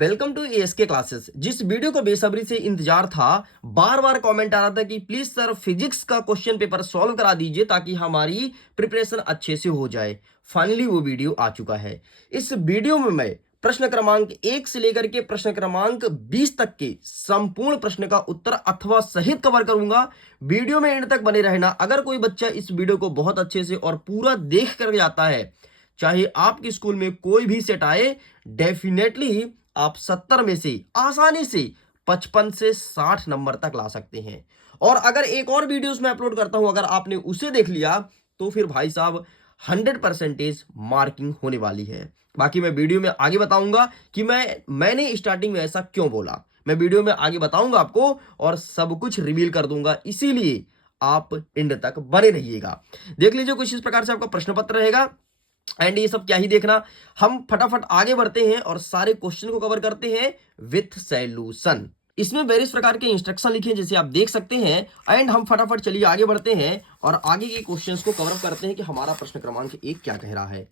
Welcome to ASK classes. जिस video को बेसब्री से इंतजार था, बार बार कमेंट आ रहा था कि प्लीज सर फिजिक्स का क्वेश्चन पेपर सॉल्व करा दीजिए ताकि हमारी प्रिपरेशन अच्छे से हो जाए। फाइनली वो वीडियो आ चुका है। इस वीडियो में मैं प्रश्न क्रमांक 1 से लेकर के प्रश्न क्रमांक 20 तक के संपूर्ण प्रश्न का उत्तर अथवा सहित कवर करूंगा। वीडियो में एंड तक बने रहना। अगर कोई बच्चा इस वीडियो को बहुत अच्छे से और पूरा देख कर जाता है, चाहे आपके स्कूल में कोई भी सेट आए, डेफिनेटली आप 70 में से आसानी से 55 से 60 नंबर तक ला सकते हैं। और अगर एक और वीडियोस में अपलोड करता हूं, अगर आपने उसे देख लिया तो फिर भाई साहब 100% मार्किंग होने वाली है। बाकी मैं वीडियो में आगे बताऊंगा कि मैंने स्टार्टिंग में ऐसा क्यों बोला। मैं वीडियो में आगे बताऊंगा आपको और सब कुछ रिवील कर दूंगा, इसीलिए आप एंड तक बने रहिएगा। देख लीजिए, कुछ इस प्रकार से आपका प्रश्न पत्र रहेगा। एंड ये सब क्या ही देखना, हम फटाफट आगे बढ़ते हैं और सारे क्वेश्चन को कवर करते हैं विथ सॉल्यूशन। इसमें वेरियस प्रकार के इंस्ट्रक्शन लिखे हैं जैसे आप देख सकते हैं। एंड हम फटाफट चलिए आगे बढ़ते हैं और आगे के क्वेश्चंस को कवर करते हैं कि हमारा प्रश्न क्रमांक 1 क्या कह रहा है।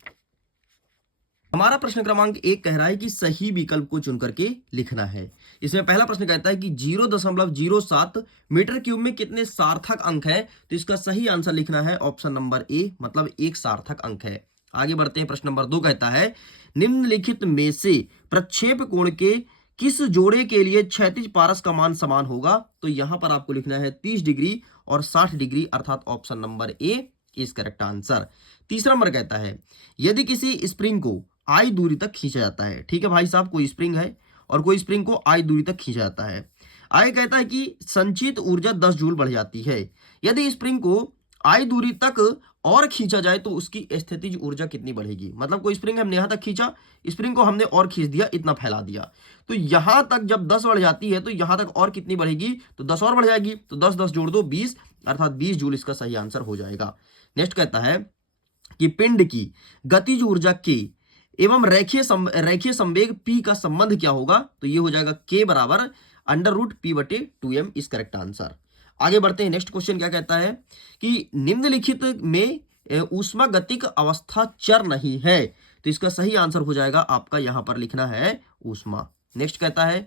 हमारा प्रश्न क्रमांक 1 कह रहा है कि सही विकल्प को चुन करके लिखना है। इसमें पहला प्रश्न कहता है कि 0.07 मीटर क्यूब में कितने सार्थक अंक है। तो इसका सही आंसर लिखना है ऑप्शन नंबर ए, मतलब एक सार्थक अंक है। आगे बढ़ते हैं। प्रश्न नंबर 2 कहता है निम्नलिखित में से प्रक्षेप कोण के किस जोड़े के लिए क्षैतिज पारस का मान समान होगा। तो यहां पर आपको लिखना है 30 डिग्री और 60 डिग्री, अर्थात option number A is correct answer. तीसरा नंबर कहता है यदि किसी स्प्रिंग को आई दूरी तक खींचा जाता है। ठीक है भाई साहब, कोई स्प्रिंग है और कोई स्प्रिंग को आई दूरी तक खींचा जाता है। आई कहता है कि संचित ऊर्जा 10 जूल बढ़ जाती है। यदि स्प्रिंग को आई दूरी तक और खींचा जाए तो उसकी स्थितिज ऊर्जा कितनी बढ़ेगी। मतलब कोई स्प्रिंग हमने यहां तक खींचा, स्प्रिंग को हमने और खींच दिया, इतना फैला दिया, तो यहां तक जब 10 बढ़ जाती है तो यहां तक और कितनी बढ़ेगी, तो 10 और बढ़ जाएगी। तो 10 10 जोड़ दो 20, अर्थात 20 जूल इसका सही आंसर हो जाएगा। नेक्स्ट कहता है कि पिंड की गतिज ऊर्जा के एवं रेखीय संवेग p का संबंध क्या होगा। तो ये हो जाएगा k बराबर √p/2m इज करेक्ट आंसर। आगे बढ़ते हैं। नेक्स्ट क्वेश्चन क्या कहता है कि निम्नलिखित में ऊष्मागतिक अवस्था चर नहीं है। तो इसका सही आंसर हो जाएगा आपका यहां पर लिखना है ऊष्मा। नेक्स्ट कहता है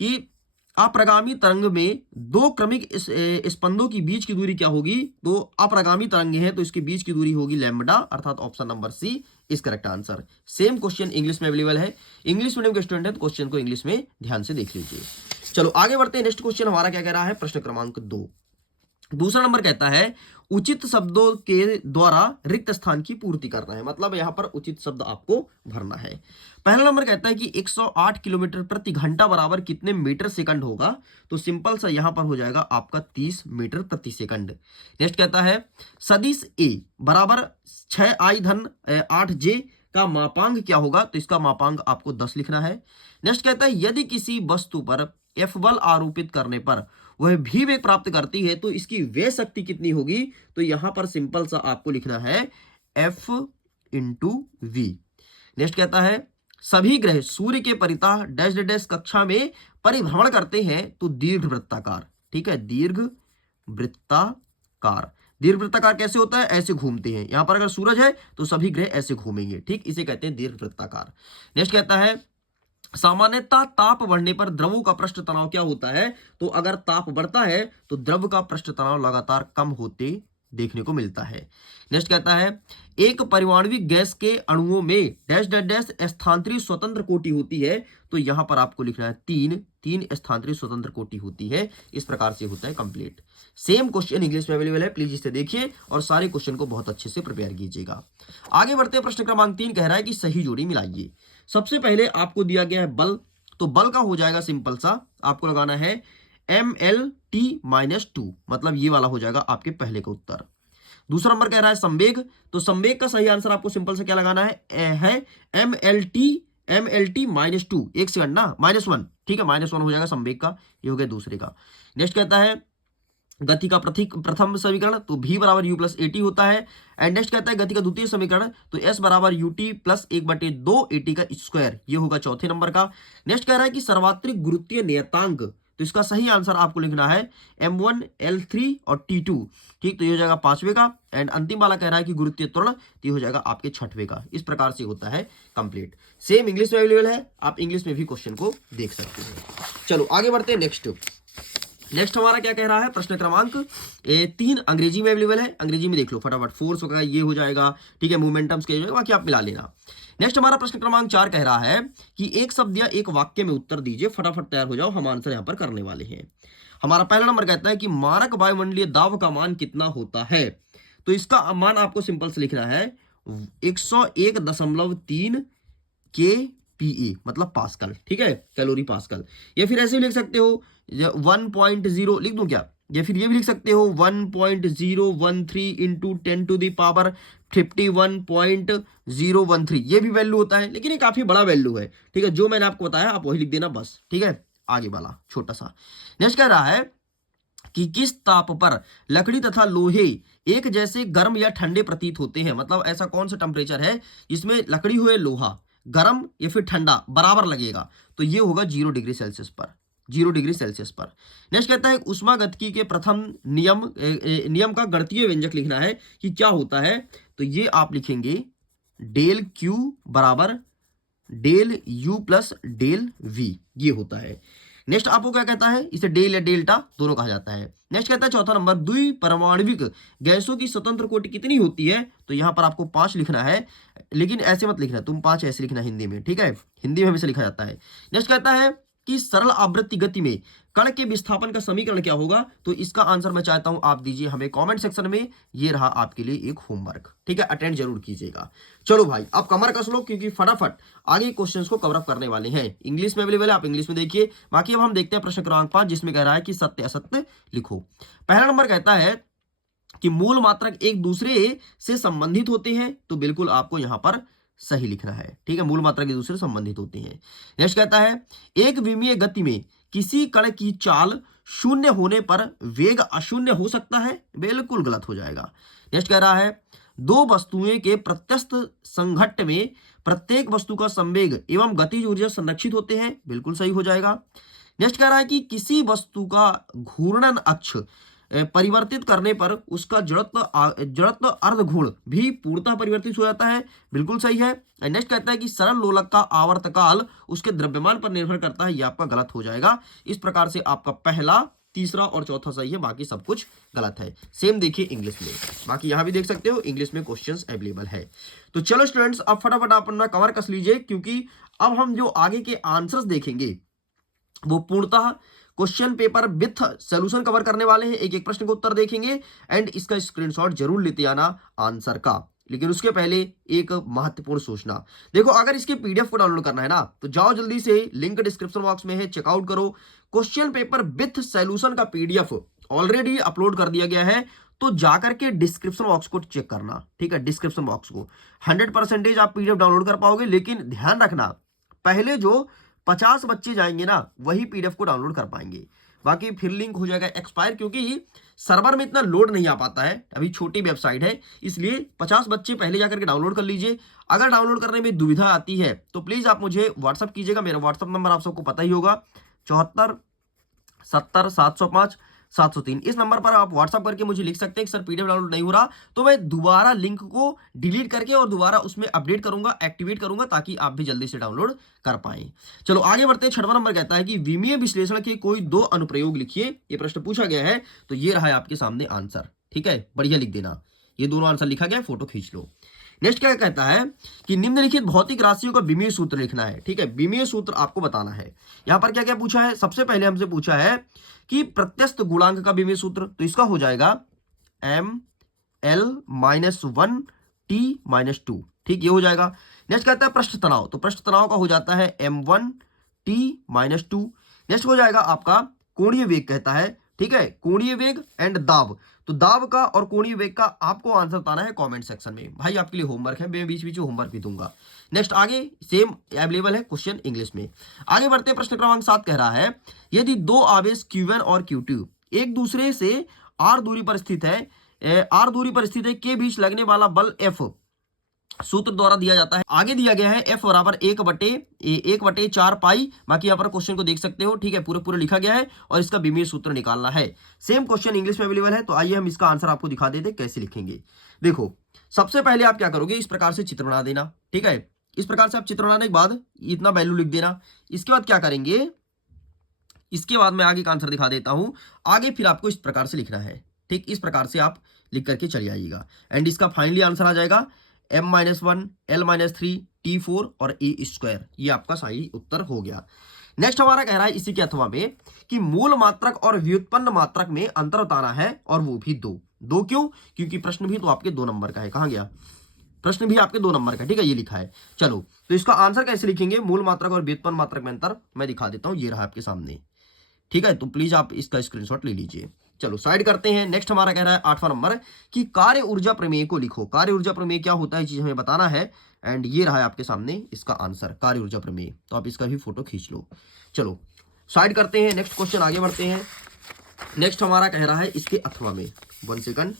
कि अप्रगामी तरंग में दो क्रमिक स्पंदों की बीच की दूरी क्या होगी। तो अप्रगामी तरंग है तो इसके बीच की दूरी होगी लैम्बडा, अर्थात option number C is correct answer. Same question English में अवेलेबल है। इंग्लिश मीडियम के स्टूडेंट है तो क्वेश्चन को इंग्लिश में ध्यान से देख लीजिए। चलो आगे बढ़ते हैं। नेक्स्ट क्वेश्चन हमारा क्या कह रहा है, प्रश्न क्रमांक 2। दूसरा नंबर कहता है उचित शब्दों के द्वारा रिक्त स्थान की पूर्ति करना है। मतलब यहां पर उचित शब्द आपको भरना है। पहला नंबर कहता है कि 108 किलोमीटर प्रति घंटा बराबर कितने मीटर सेकंड होगा। तो सिंपल सा यहां पर हो जाएगा आपका 30 मीटर प्रति सेकंड। नेक्स्ट कहता है सदिश ए बराबर 6i-8j का मापांक क्या होगा। तो इसका मापांक आपको 10 लिखना है। नेक्स्ट कहता है यदि किसी वस्तु पर F बल आरोपित करने पर वह भी वेग प्राप्त करती है तो इसकी वे शक्ति कितनी होगी। तो यहां पर सिंपल सा आपको लिखना है F × V। नेक्स्ट कहता है सभी ग्रह सूर्य के परितः डैश डैश कक्षा में परिभ्रमण करते हैं तो दीर्घ वृत्ताकार। ठीक है, दीर्घ वृत्ताकार। दीर्घ वृत्ताकार कैसे होता है, ऐसे घूमते हैं। यहां पर अगर सूरज है तो सभी ग्रह ऐसे घूमेंगे। ठीक, इसे कहते हैं दीर्घ वृत्ताकार। नेक्स्ट कहता है सामान्यतः ताप बढ़ने पर द्रवों का पृष्ठ तनाव क्या होता है। तो अगर ताप बढ़ता है तो द्रव का पृष्ठ तनाव लगातार कम होते देखने को मिलता है। नेक्स्ट कहता है एक परमाणविक गैस के अणुओं में डैश डैश डैश स्थानांतरित स्वतंत्र कोटि होती है। तो यहां पर आपको लिखना है तीन स्थानांतरित स्वतंत्र कोटि होती है। इस प्रकार से होता है कंप्लीट। सेम क्वेश्चन इंग्लिश में अवेलेबल है, प्लीज इसे देखिए और सारे क्वेश्चन को बहुत अच्छे से प्रिपेयर कीजिएगा। आगे बढ़ते हैं। प्रश्न क्रमांक 3 कह रहा है कि सही जोड़ी मिलाइए। सबसे पहले आपको दिया गया है बल, तो बल का हो जाएगा सिंपल सा, आपको लगाना है MLT-2, मतलब ये वाला हो जाएगा आपके पहले का उत्तर। दूसरा नंबर कह रहा है संवेग, तो संवेग का सही आंसर आपको सिंपल से क्या लगाना है MLT-2, एक सेकंड ना, -1। ठीक है, -1 हो जाएगा संवेग का, ये हो गया दूसरे का। नेक्स्ट कहता है गति का प्रथम समीकरण, तो v बराबर u + at होता है। एंड नेक्स्ट कहता है गति का द्वितीय समीकरण, तो s बराबर ut + 1/2 at का स्क्वायर, ये होगा चौथे नंबर का। नेक्स्ट कह रहा है कि सर्वात्रिक गुरुत्वीय नियतांक, तो इसका सही आंसर आपको लिखना है M1 L3 और T2। ठीक, तो ये हो जाएगा 5वें का। एंड अंतिम वाला कह रहा है कि गुरुत्वीय त्वरण, तो ये हो जाएगा आपके 6वें का। इस प्रकार से होता है कंप्लीट। सेम इंग्लिश में अवेलेबल है, आप इंग्लिश में भी क्वेश्चन को देख सकते हैं। चलो आगे बढ़ते हैं। नेक्स्ट हमारा क्या कह रहा है, प्रश्न क्रमांक 3 अंग्रेजी में अवेलेबल है। अंग्रेजी में देख लो फटाफट। फोर्स वगैरह ये हो जाएगा, ठीक है, मोमेंटम्स के बाकी आप मिला लेना। नेक्स्ट हमारा प्रश्न क्रमांक 4 कह रहा है कि एक शब्द या एक वाक्य में उत्तर दीजिए, फटाफट तैयार हो जाओ, हम आंसर यहां पर करने वाले हैं। हमारा पहला नंबर कहता है कि मारक वायुमंडलीय दाब का मान कितना होता है। तो इसका मान आपको सिंपल से लिखना है 101.3 kPa, मतलब पास्कल, ठीक है, कैलोरी पास्कल। या फिर ऐसे भी लिख सकते हो 1.0 लिख दूं क्या, या फिर ये भी लिख सकते हो 1.013 इंटू 10 टू द पावर 51.013, ये भी वैल्यू होता है, लेकिन ये काफी बड़ा वैल्यू है। ठीक है, जो मैंने आपको बताया आप वही लिख देना बस। ठीक है, आगे वाला छोटा सा। नेक्स्ट कह रहा है कि किस ताप पर लकड़ी तथा लोहे एक जैसे गर्म या ठंडे प्रतीत होते हैं। मतलब ऐसा कौन सा टेम्परेचर है जिसमें लकड़ी हो या लोहा गर्म या फिर ठंडा बराबर लगेगा, तो ये होगा 0 डिग्री सेल्सियस पर। 0 डिग्री सेल्सियस पर। नेक्स्ट कहता है उष्मागतिकी के प्रथम नियम का गणितीय व्यंजक लिखना है कि क्या होता है। तो ये आप लिखेंगे डेल क्यू बराबर del U plus del V, ये होता है। नेक्स्ट आपको क्या कहता है, इसे डेल या डेल्टा दोनों कहा जाता है। नेक्स्ट कहता है चौथा नंबर, द्विपरमाणविक गैसों की स्वतंत्र कोटि कितनी होती है। तो यहां पर आपको 5 लिखना है, लेकिन ऐसे मत लिखना, तुम 5 ऐसे लिखना हिंदी में, ठीक है, हिंदी में हमेशा लिखा जाता है। नेक्स्ट कहता है कि सरल आवृत्ति गति में कण के विस्थापन का समीकरण क्या होगा। तो इसका आंसर मैं चाहता हूं आप दीजिए हमें कमेंट सेक्शन में। ये रहा आपके लिए एक होमवर्क, ठीक है, अटेंड जरूर कीजिएगा। चलो भाई अब कमर कस लो, क्योंकि फटाफट आगे क्वेश्चंस को कवर अप करने वाले हैं। इंग्लिश में अवेलेबल है, आप इंग्लिश में देखिए। बाकी अब हम देखते हैं प्रश्न क्रमांक 5, जिसमें कह रहा है कि सत्य असत्य लिखो। पहला नंबर कहता है कि मूल मात्रक एक दूसरे से संबंधित होते हैं। तो बिल्कुल आपको यहां पर सही लिखना है, ठीक है, मूल मात्रा एक दूसरे से संबंधित होती हैं। नेक्स्ट कहता है एक विमीय गति में किसी कण की चाल शून्य होने पर वेग अशून्य हो सकता है। बिल्कुल गलत हो जाएगा। नेक्स्ट कह रहा है दो वस्तुएं के प्रत्यस्त संघट्ट में प्रत्येक वस्तु का संवेग एवं गतिज ऊर्जा संरक्षित होते हैं। बिल्कुल सही हो जाएगा। नेक्स्ट कह रहा है कि किसी वस्तु का घूर्णन अक्ष परिवर्तित करने पर उसका जड़त्व अर्धघूर्ण भी पूर्णतः परिवर्तित हो जाता है। बिल्कुल सही है। नेक्स्ट कहता है कि सरल लोलक का आवर्तकाल उसके द्रव्यमान पर निर्भर करता है। ये आपका गलत हो जाएगा। इस प्रकार से आपका पहला, तीसरा और चौथा सही है, बाकी सब कुछ गलत है। सेम देखिए इंग्लिश में, बाकी यहां भी देख सकते हो इंग्लिश में क्वेश्चंस अवेलेबल है। तो चलो स्टूडेंट्स अब फटाफट आप अपना कवर कस लीजिए, क्योंकि अब हम जो आगे के आंसर्स देखेंगे वो पूर्णतः question paper with solution cover करने वाले हैं। एक एक प्रश्न का उत्तर देखेंगे एंड इसका स्क्रीनशॉट जरूर लेते आना आंसर का। लेकिन उसके पहले एक महत्वपूर्ण सूचना, देखो अगर इसके पीडीएफ को डाउनलोड करना है ना, तो जाओ जल्दी से, लिंक डिस्क्रिप्शन बॉक्स में है, चेकआउट करो। क्वेश्चन पेपर विथ सॉल्यूशन का पीडीएफ ऑलरेडी अपलोड कर दिया गया है, तो जाकर के डिस्क्रिप्शन बॉक्स को चेक करना, ठीक है, डिस्क्रिप्शन बॉक्स को 100% आप पीडीएफ डाउनलोड कर पाओगे। लेकिन ध्यान रखना, पहले जो 50 बच्चे जाएंगे ना, वही पीडीएफ को डाउनलोड कर पाएंगे, बाकी फिर लिंक हो जाएगा एक्सपायर, क्योंकि सर्वर में इतना लोड नहीं आ पाता है, अभी छोटी वेबसाइट है, इसलिए 50 बच्चे पहले जाकर के डाउनलोड कर लीजिए। अगर डाउनलोड करने में दुविधा आती है तो प्लीज आप मुझे व्हाट्सअप कीजिएगा। मेरा व्हाट्सअप नंबर आप सबको पता ही होगा, 74 70 705 703। इस नंबर पर आप व्हाट्सअप करके मुझे लिख सकते हैं कि सर पीडीएफ डाउनलोड नहीं हो रहा, तो मैं दोबारा लिंक को डिलीट करके और दोबारा उसमें अपडेट करूंगा, एक्टिवेट करूंगा, ताकि आप भी जल्दी से डाउनलोड कर पाएं। चलो आगे बढ़ते हैं। 6वां नंबर कहता है कि विमीय विश्लेषण के कोई 2 अनुप्रयोग लिखिए। ये प्रश्न पूछा गया है, तो ये रहा है आपके सामने आंसर, ठीक है, बढ़िया लिख देना। ये दोनों आंसर लिखा गया, फोटो खींच लो। नेक्स्ट क्या कहता है कि निम्नलिखित भौतिक राशियों का विमीय सूत्र लिखना है, ठीक है, विमीय सूत्र आपको बताना है। यहां पर क्या क्या पूछा है, सबसे पहले हमसे पूछा है कि प्रत्यस्त गुणांक का विमीय सूत्र, तो इसका हो जाएगा ML-1T-2, ठीक, ये हो जाएगा। नेक्स्ट कहता है पृष्ठ तनाव, तो पृष्ठ तनाव का हो जाता है M1T-2। नेक्स्ट हो जाएगा आपका कोणीय वेग, कहता है, ठीक है, कोणीय वेग एंड दाब, तो दाब का और कोणीय वेग का आपको आंसर बताना है कमेंट सेक्शन में। भाई आपके लिए होमवर्क है, मैं बीच बीच में होमवर्क भी दूंगा। नेक्स्ट आगे सेम अवेलेबल है क्वेश्चन इंग्लिश में। आगे बढ़ते हैं। प्रश्न क्रमांक 7 कह रहा है यदि 2 आवेश Q1 और Q2 एक दूसरे से r दूरी पर स्थित है, के बीच लगने वाला बल F सूत्र द्वारा दिया जाता है। आगे दिया गया है F बराबर 1/4 पाई। बाकी यहाँ पर क्वेश्चन को देख सकते हो, ठीक है, पूरे पूरे लिखा गया है और इसका बीमीय सूत्र निकालना है। सेम क्वेश्चन इंग्लिश में अवेलेबल है, तो आइए हम इसका आंसर आपको दिखा देते कैसे लिखेंगे। देखो, सबसे पहले आप क्या करोगे, इस प्रकार से चित्र बना देना, ठीक है। इस प्रकार से आप चित्र बनाने के बाद इतना वैल्यू लिख देना। इसके बाद क्या करेंगे, इसके बाद मैं आगे का आंसर दिखा देता हूं। आगे फिर आपको इस प्रकार से लिखना है, ठीक, इस प्रकार से आप लिख करके चले आइएगा एंड इसका फाइनली आंसर आ जाएगा m-1 l-3 t4 और a²। ये आपका सही उत्तर हो गया। नेक्स्ट हमारा कह रहा है इसी के अथवा में कि मूल मात्रक और व्युत्पन्न मात्रक में अंतर बताना है, और वो भी दो क्यों, क्योंकि प्रश्न भी तो आपके 2 नंबर का है। कहां गया प्रश्न, भी आपके 2 नंबर का, ठीक है, ये लिखा है। चलो, तो इसका आंसर कैसे लिखेंगे, मूल मात्रक और व्युत्पन्न मात्रक में अंतर मैं दिखा देता हूं, ये रहा आपके सामने, ठीक है। तो प्लीज आप इसका स्क्रीनशॉट ले लीजिए। चलो साइड करते हैं। नेक्स्ट हमारा कह रहा है 8वां नंबर कि कार्य ऊर्जा प्रमेय को लिखो। कार्य ऊर्जा प्रमेय क्या होता है, चीज हमें बताना है एंड ये रहा है आपके सामने इसका आंसर, कार्य ऊर्जा प्रमेय। तो आप इसका भी फोटो खींच लो। चलो साइड करते हैं, नेक्स्ट क्वेश्चन आगे बढ़ते हैं। नेक्स्ट हमारा कह रहा है इसके अथवा में, 1 सेकंड,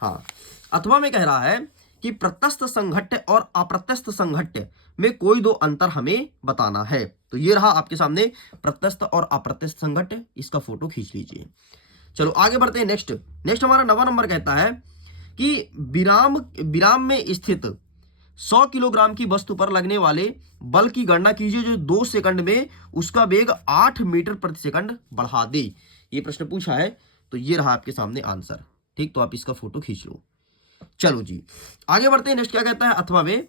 हाँ, अथवा में कह रहा है कि प्रत्यस्थ संघट्ट और अप्रत्यस्थ संघट्ट में कोई 2 अंतर हमें बताना है। तो ये रहा आपके सामने प्रत्यस्थ और अप्रत्यस्थ संघट्ट, इसका फोटो खींच लीजिए। चलो आगे बढ़ते हैं। नेक्स्ट हमारा 9वां नंबर कहता है कि विराम में स्थित 100 किलोग्राम की वस्तु पर लगने वाले बल की गणना कीजिए जो 2 सेकंड में उसका वेग 8 मीटर प्रति सेकंड बढ़ा दे। ये प्रश्न पूछा है, तो ये रहा आपके सामने आंसर, ठीक। तो आप इसका फोटो खींच लो। चलो जी आगे बढ़ते हैं। नेक्स्ट क्या कहता है अथवा में,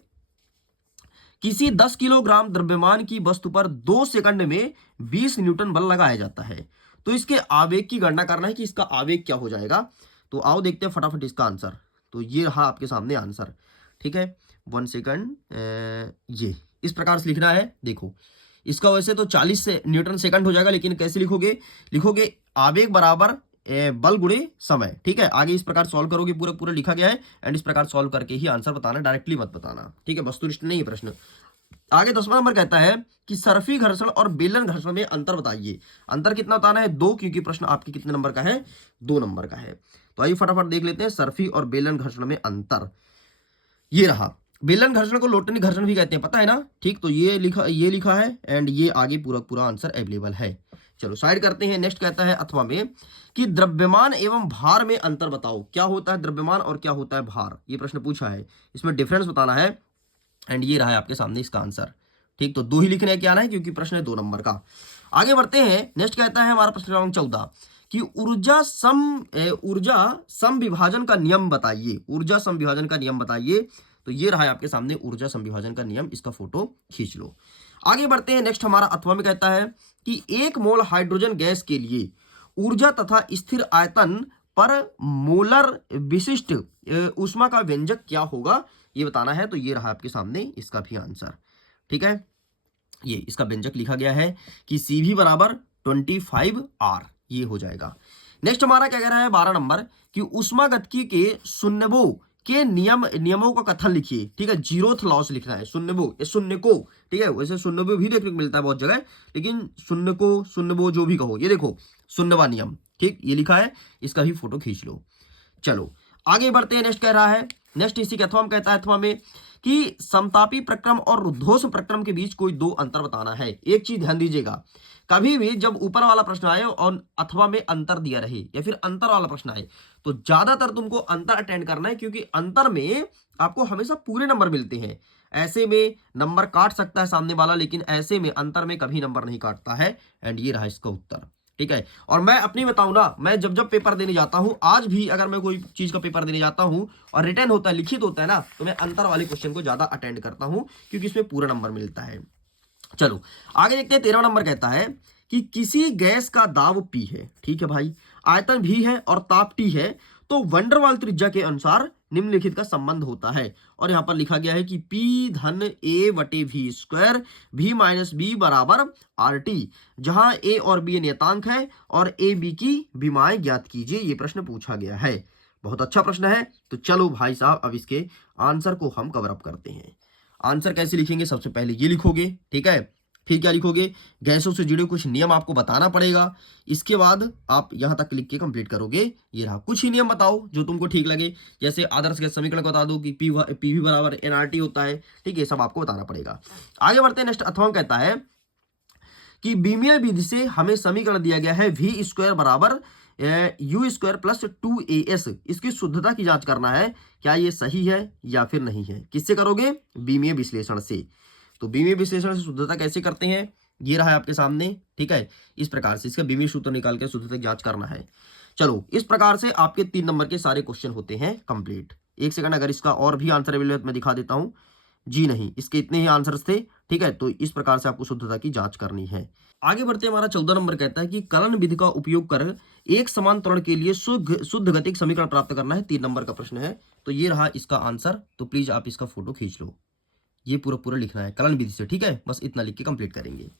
किसी 10 किलोग्राम द्रव्यमान की वस्तु पर 2 सेकंड में 20 न्यूटन बल लगाया जाता है, तो इसके आवेग की गणना करना है कि इसका आवेग क्या हो जाएगा। तो आओ देखते हैं फटाफट इसका आंसर। तो ये रहा आपके सामने आंसर, ठीक है। 1 सेकंड, ये इस प्रकार से लिखना है। देखो, इसका वैसे तो 40 से न्यूटन सेकंड हो जाएगा, लेकिन कैसे लिखोगे आवेग बराबर बल गुणे समय, ठीक है। आगे इस प्रकार सॉल्व करोगे, पूरा पूरा लिखा गया है एंड इस प्रकार सॉल्व करके ही आंसर बताना, डायरेक्टली मत बताना, ठीक है। वस्तुनिष्ठ नहीं है प्रश्न। आगे 10वां नंबर कहता है कि सर्फी घर्षण और बेलन घर्षण में अंतर बताइए। अंतर कितना बताना है, 2, क्योंकि प्रश्न आपके कितने नंबर का है, 2 नंबर का है। तो आइए फटाफट देख लेते हैं सर्फी और बेलन घर्षण में अंतर। ये रहा, बेलन घर्षण को लोटनी घर्षण भी कहते हैं, पता है ना, ठीक। तो ये लिखा है एंड ये आगे पूरा पूरा आंसर अवेलेबल है। चलो साइड करते हैं। नेक्स्ट कहता है अथवा में कि द्रव्यमान एवं भार में अंतर बताओ। क्या होता है द्रव्यमान और क्या होता है भार, ये प्रश्न पूछा है, इसमें डिफरेंस बताना है एंड ये रहा है आपके सामने इसका आंसर, ठीक। तो 2 ही लिखने क्या है, क्योंकि प्रश्न है 2 नंबर का। आगे बढ़ते हैं। नेक्स्ट कहता है हमारा प्रश्न क्रमांक 14 कि ऊर्जा सम विभाजन का नियम बताइए। ऊर्जा सम विभाजन का नियम बताइए। तो ये रहा है आपके सामने ऊर्जा सम विभाजन का नियम, इसका फोटो खींच लो। आगे बढ़ते हैं। नेक्स्ट हमारा अथवा में कहता है कि 1 मोल हाइड्रोजन गैस के लिए ऊर्जा तथा स्थिर आयतन पर मोलर विशिष्ट ऊष्मा का व्यंजक क्या होगा, ये बताना है। तो ये रहा आपके सामने इसका भी आंसर, ठीक है। ये इसका व्यंजक लिखा गया है कि CV बराबर 25R, ये हो जाएगा। नेक्स्ट हमारा क्या कह रहा है 12 नंबर कि ऊष्मागतिकी के शून्यवों के नियमों का कथन लिखिए, ठीक है। जीरोथ लॉस लिखना है, शून्य को, ठीक है। वैसे शून्यवो भी देखने को मिलता है बहुत जगह, लेकिन शून्यवो जो भी कहो, ये देखो शून्यवा नियम, ठीक, ये लिखा है, इसका भी फोटो खींच लो। चलो आगे बढ़ते हैं। नेक्स्ट कह रहा है, नेक्स्ट इसी के अथवा में कहता है अथवा में कि समतापी प्रक्रम और रुद्धोष प्रक्रम के बीच कोई 2 अंतर बताना है। एक चीज ध्यान दीजिएगा, कभी भी जब ऊपर वाला प्रश्न आए और अथवा में अंतर दिया रहे या फिर अंतर वाला प्रश्न आए, तो ज्यादातर तुमको अंतर अटेंड करना है, क्योंकि अंतर में आपको हमेशा पूरे नंबर मिलते हैं। ऐसे में नंबर काट सकता है सामने वाला, लेकिन ऐसे में अंतर में कभी नंबर नहीं काटता है एंड ये रहा इसका उत्तर, ठीक है। और मैं अपनी बताऊं ना, मैं जब पेपर देने जाता हूं, आज भी अगर मैं कोई चीज का पेपर देने जाता हूं और रिटर्न होता है, लिखित होता है ना, तो मैं अंतर वाले क्वेश्चन को ज्यादा अटेंड करता हूं, क्योंकि इसमें पूरा नंबर मिलता है। चलो आगे देखते हैं। 13वां नंबर कहता है कि किसी गैस का दाब P है, ठीक है भाई, आयतन भी है और ताप T है, तो वंडरवाल त्रिज्या के अनुसार निम्नलिखित का संबंध होता है। और यहां पर लिखा गया है कि P धन A/V², V माइनस B बराबर RT, जहां A और B नियतांक है और A B की विमाएं ज्ञात कीजिए। ये प्रश्न पूछा गया है, बहुत अच्छा प्रश्न है। तो चलो भाई साहब, अब इसके आंसर को हम कवर अप करते हैं। आंसर कैसे लिखेंगे, सबसे पहले ये लिखोगे, ठीक है। फिर क्या लिखोगे, गैसों से जुड़े कुछ नियम आपको बताना पड़ेगा। इसके बाद आप यहाँ तक लिख के कंप्लीट करोगे। ये रहा, कुछ ही नियम बताओ जो तुमको ठीक लगे, जैसे आदर्श गैस समीकरण बता दो कि पीवी बराबर एनआरटी होता है, ठीक है, सब आपको बताना पड़ेगा। आगे बढ़ते हैं। नेक्स्ट अथवा कहता है कि बीमीय विधि से हमें समीकरण दिया गया है वी स्क्वायर बराबर यू स्क्वायर प्लस 2as, इसकी शुद्धता की जांच करना है, क्या ये सही है या फिर नहीं है। किससे करोगे, बीमीय विश्लेषण से। तो बीमीय विश्लेषण से शुद्धता कैसे करते हैं, ये रहा है आपके सामने, ठीक है। इस प्रकार से इसका बीमीय सूत्र निकाल के शुद्धता की जांच करना है। चलो, इस प्रकार से आपके 3 नंबर के सारे क्वेश्चन होते हैं कंप्लीट। एक सेकंड, अगर इसका और भी आंसर अवेलेबल मैं दिखा देता हूं। जी नहीं, इसके इतने ही आंसर्स थे, ठीक है। तो इस प्रकार से आपको शुद्धता की जांच करनी है। आगे बढ़ते हमारा 14 नंबर कहता है कि कलन विधि का उपयोग कर एक समान त्वरण के लिए शुद्ध गतिक समीकरण प्राप्त करना है। 3 नंबर का प्रश्न है। तो ये रहा इसका आंसर। तो प्लीज आप इसका फोटो खींच लो। ये पूरा लिखना है कलन विधि से, ठीक है। बस इतना लिख के कंप्लीट करेंगे।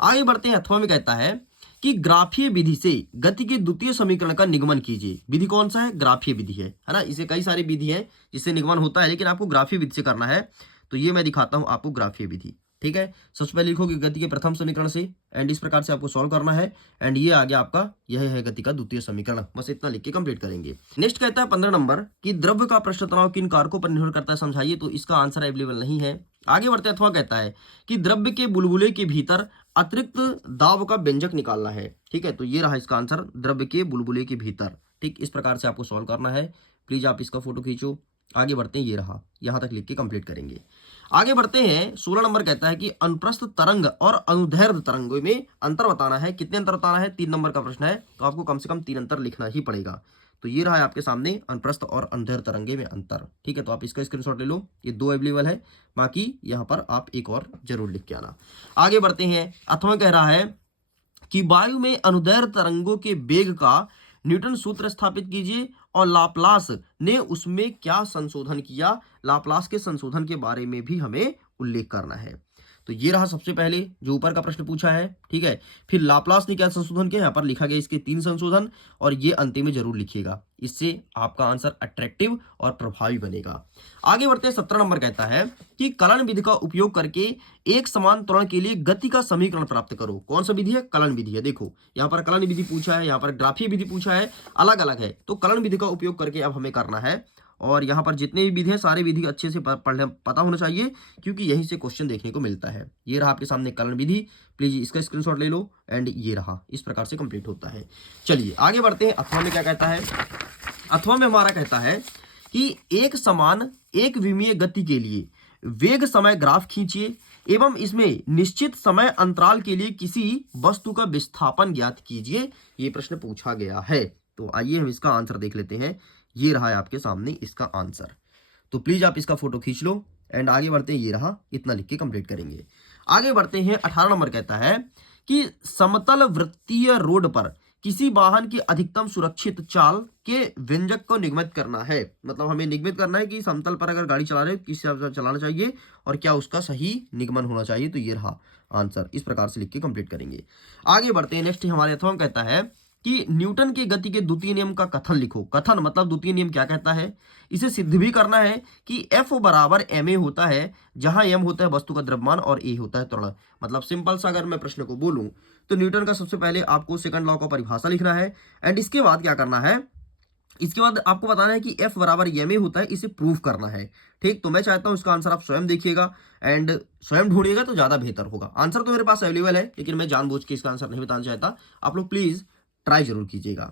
आगे बढ़ते हैं। अथवा में कहता है कि ग्राफीय विधि से गति के द्वितीय समीकरण का निगमन कीजिए। विधि कौन सा है, ग्राफीय विधि है ना। इसे कई सारी विधि है जिससे निगमन होता है, लेकिन आपको ग्राफीय विधि से करना है। तो ये मैं दिखाता हूं आपको ग्राफीय विधि, ठीक है। सबसे पहले लिखोगे गति के प्रथम समीकरण से, एंड इस प्रकार से आपको सॉल्व करना है। एंड ये आगे आपका यह है गति का द्वितीय समीकरण। बस इतना लिख के कंप्लीट करेंगे। नेक्स्ट कहता है 15 नंबर कि द्रव्य का पृष्ठ तनाव किन कारकों पर निर्भर करता है, समझाइए। तो इसका आंसर अवेलेबल नहीं है। आगे बढ़ते अथवा कहता है कि द्रव्य के बुलबुले के भीतर अतिरिक्त दाब का व्यंजक निकालना है, ठीक है। तो ये रहा इसका आंसर, द्रव्य के बुलबुले के भीतर, ठीक। इस प्रकार से आपको सॉल्व करना है। प्लीज आप इसका फोटो खींचो। आगे बढ़ते हैं। ये रहा, यहां तक लिख के कंप्लीट करेंगे। आगे बढ़ते हैं। 16 नंबर कहता है कि अनुप्रस्थ तरंग और अनुदैर्ध्य तरंग में अंतर बताना है। कितने अंतर बताना है, 3 नंबर का प्रश्न है। तो आपको कम से कम 3 अंतर लिखना ही पड़ेगा। तो ये रहा है आपके सामने, अनुप्रस्थ और अनुदैर्ध्य तरंगे में अंतर, ठीक है। तो आप इसका स्क्रीनशॉट ले लो। ये 2 अवेलेबल है, बाकी यहाँ पर आप एक और जरूर लिख के आना। आगे बढ़ते हैं। अथवा कह रहा है कि वायु में अनुदैर्ध्य तरंगों के वेग का न्यूटन सूत्र स्थापित कीजिए और लाप्लास ने उसमें क्या संशोधन किया। लाप्लास के संशोधन के बारे में भी हमें उल्लेख करना है। तो ये रहा सबसे पहले जो ऊपर का प्रश्न पूछा है, ठीक है। फिर लाप्लास ने क्या संशोधन किया, यहाँ पर लिखा गया इसके 3 संशोधन, और ये अंतिम में जरूर लिखिएगा। इससे आपका आंसर अट्रैक्टिव और प्रभावी बनेगा। आगे बढ़ते हैं। 17 नंबर कहता है कि कलन विधि का उपयोग करके एक समान त्वरण के लिए गति का समीकरण प्राप्त करो। कौन सा विधि है, कलन विधि है। देखो यहाँ पर कलन विधि पूछा है, यहाँ पर ग्राफीय विधि पूछा है, अलग अलग है। तो कलन विधि का उपयोग करके अब हमें करना है। और यहाँ पर जितने भी विधि हैं सारे विधि अच्छे से पता होना चाहिए, क्योंकि यहीं से क्वेश्चन देखने को मिलता है। ये रहा आपके सामने कलन विधि। प्लीज इसका स्क्रीनशॉट ले लो। एंड ये रहा, इस प्रकार से कंप्लीट होता है। चलिए आगे बढ़ते हैं। अथवा में क्या कहता है, अथवा में हमारा कहता है कि एक समान एक विमीय गति के लिए वेग समय ग्राफ खींचिए एवं इसमें निश्चित समय अंतराल के लिए किसी वस्तु का विस्थापन ज्ञात कीजिए। ये प्रश्न पूछा गया है। तो आइए हम इसका आंसर देख लेते हैं। ये रहा है आपके सामने इसका आंसर। तो प्लीज आप इसका फोटो खींच लो। एंड आगे बढ़ते हैं। ये रहा, इतना लिख के कंप्लीट करेंगे। आगे बढ़ते हैं। 18 नंबर कहता है कि समतल वृत्तीय रोड पर किसी वाहन की अधिकतम सुरक्षित चाल के व्यंजक को निगमित करना है। मतलब हमें निगमित करना है कि समतल पर अगर गाड़ी चला रहे हो किस हिसाब से चलाना चाहिए और क्या उसका सही निगमन होना चाहिए। तो ये रहा आंसर। इस प्रकार से लिख के कंप्लीट करेंगे। आगे बढ़ते हैं। नेक्स्ट हमारे अथवा कहता है कि न्यूटन के गति के द्वितीय नियम का कथन लिखो। कथन मतलब द्वितीय नियम क्या कहता है। इसे सिद्ध भी करना है कि F बराबर ma होता है, जहां m होता है वस्तु का द्रव्यमान और a होता है त्वरण। मतलब सिंपल सा अगर मैं प्रश्न को बोलूं तो न्यूटन का सबसे पहले आपको सेकंड लॉ का परिभाषा लिखना है। एंड इसके बाद क्या करना है, इसके बाद आपको बताना है कि F बराबर ma होता है, इसे प्रूफ करना है। ठीक, तो मैं चाहता हूं इसका आंसर आप स्वयं देखिएगा एंड स्वयं ढूंढिएगा तो ज्यादा बेहतर होगा। आंसर तो मेरे पास अवेलेबल है, लेकिन मैं जानबूझ के इसका आंसर नहीं बताना चाहता। आप लोग प्लीज ट्राई जरूर कीजिएगा।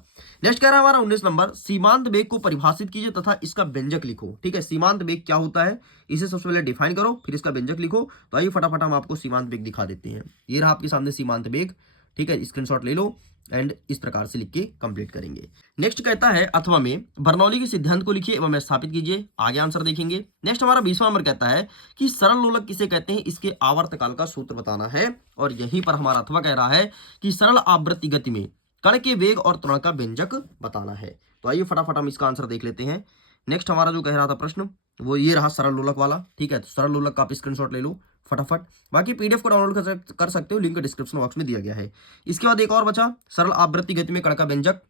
नेक्स्ट कह रहा है हमारा 19 नंबर, सीमांत वेग को परिभाषित कीजिए तथा इसका व्यंजक लिखो। ठीक है, सीमांत वेग क्या होता है इसे सबसे पहले डिफाइन करो, फिर इसका व्यंजक लिखो। तो आइए फटाफट हम आपको सीमांत वेग दिखा देते हैं। ये रहा आपके सामने सीमांत वेग। ठीक है, स्क्रीनशॉट ले लो एंड इस प्रकार से लिख के कंप्लीट करेंगे। नेक्स्ट कहता है अथवा में बर्नौली के सिद्धांत को लिखिए एवं स्थापित कीजिए। आगे आंसर देखेंगे। नेक्स्ट हमारा 20वां नंबर कहता है कि सरल लोलक किसे कहते हैं, इसके आवर्तकाल का सूत्र बताना है। और यहीं पर हमारा अथवा कह रहा है कि सरल आवृत्ति गति में कण के वेग और त्वरण का व्यंजक बताना है। तो आइए फटाफट हम इसका आंसर देख लेते हैं। नेक्स्ट हमारा जो कह रहा था प्रश्न वो ये रहा सरल लोलक वाला। ठीक है, तो सरल लोलक का आप स्क्रीनशॉट ले लो फटाफट। बाकी पीडीएफ को डाउनलोड कर सकते हो, लिंक डिस्क्रिप्शन बॉक्स में दिया गया है। इसके बाद एक और बचा सरल आवृत्ति गति में कण का व्यंजक।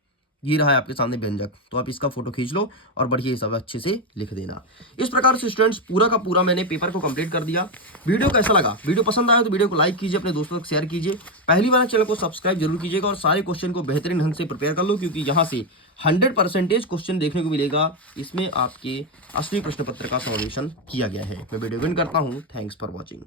ये रहा है आपके सामने व्यंजक, तो आप इसका फोटो खींच लो और बढ़िया हिसाब अच्छे से लिख देना। इस प्रकार से स्टूडेंट्स पूरा का पूरा मैंने पेपर को कंप्लीट कर दिया। वीडियो कैसा लगा? वीडियो पसंद आया तो वीडियो को लाइक कीजिए, अपने दोस्तों तक शेयर कीजिए। पहली बार चैनल को सब्सक्राइब जरूर कीजिएगा और सारे क्वेश्चन को बेहतरीन ढंग से प्रिपेयर कर लो, क्योंकि यहाँ से 100% क्वेश्चन देखने को मिलेगा। इसमें आपके असली प्रश्न पत्र का सॉल्यूशन किया गया है। मैं वीडियो एंड करता हूँ। Thanks for watching.